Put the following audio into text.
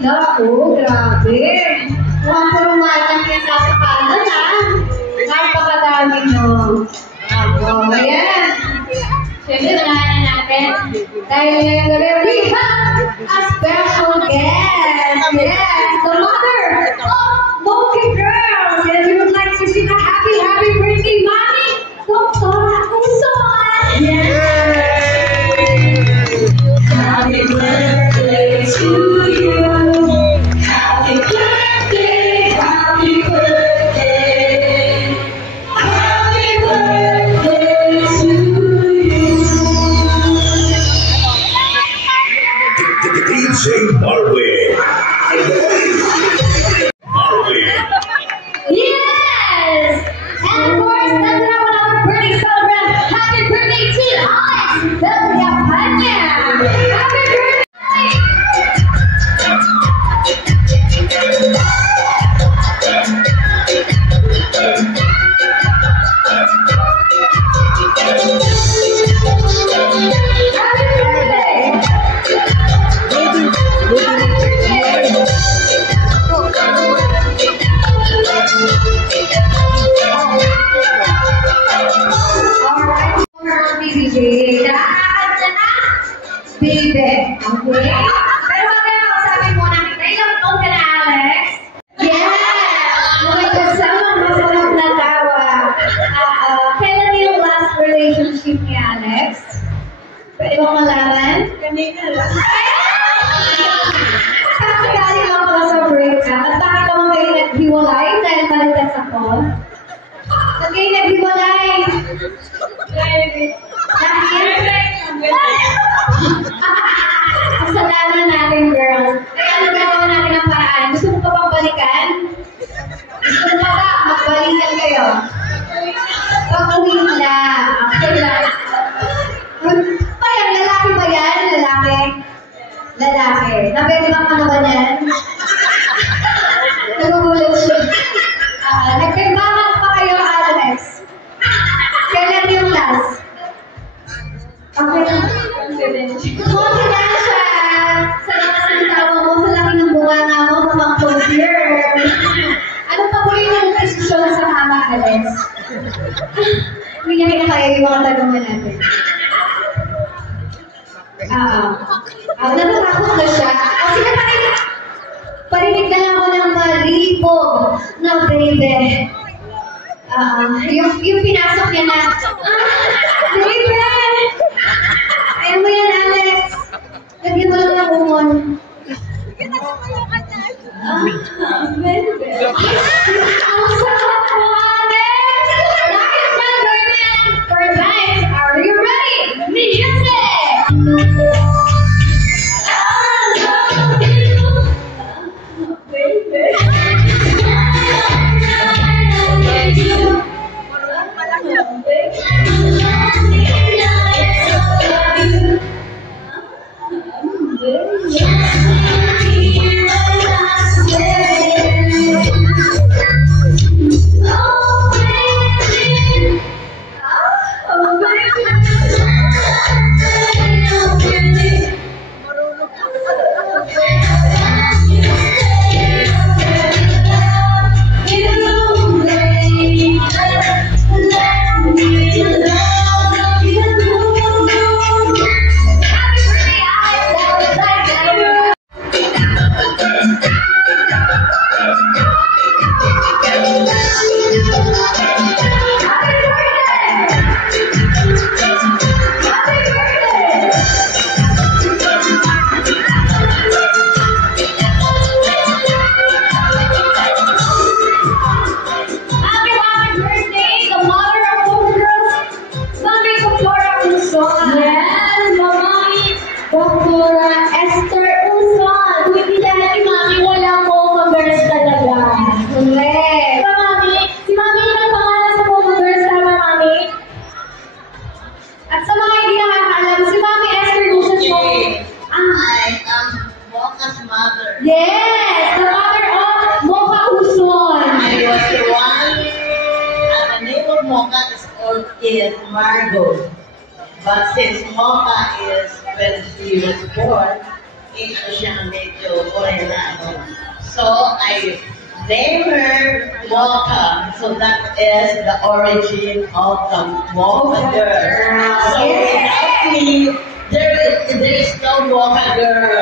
Naku, grabe. Mukhang puro manang yung nasa kanan, ha? Napakadami, no? Ako, ayan. Siyempre, unahan natin. Dahil ngayon gabi, we have a special guest. Yes, the mother of Mocha Girls. And we would like to sing a happy, happy birthday, Mommy, Dr. Uson. Yes. Happy birthday to you. Happy birthday, happy birthday. Happy birthday to you. DJ Marwin. Yes! And of course, let's have another birthday celebrant. Happy birthday to Alex Villapanya. Happy birthday! Baby. Okay. Pero mamaya makasabi muna kita, ilang taon ka na, Alex? Yeah! May kasamang masarap na tawa. Kailan yung last relationship ni Alex? Pwede mo malaman? Kanina lang. Kasi galing ako pala sa breakup. At bakit ako kayo naghiwalay dahil marites ako? Ba't kayo naghiwalay? Kasalanan natin, girls. Kaya ano gagawa natin ang paraan? Gusto mo pa bang balikan? Gusto mo pa ba? Magbalikan kayo. Pag-uwi na. After that. Ayan, lalaki ba yan? Lalaki? Lalaki. Nabebang ka na ba yan? Nagugulat siya. Nagpembangan pa kayo, Alex. Kailan yung last? Okay lang. Confidential. Sa lakas ng tawa mo, sa laki ng bunganga mo, mukhang computer. Ano pa po yung desisyon sa mama, Alex? Hindi niya kaya yung mga tanungan natin. Natatakot na siya. Kasi parinig na lang ako ng malipog na baby. Yung pinasok niya na, baby! Ayaw mo yan, Alex. Lagyan mo lang ng umon. Baby. Ang sarap mo, Alex! Bakit ba gawin mo yan for night? Are you ready? Music! Yes, the mother of Mocha Uson. I was the one, and the name of Mocha is Margot. But since Mocha is, when she was born, ano siya, medyo morena, no? So, I name her Mocha. So, that is the origin of the Mocha girl. So, without me, there is no Mocha girl.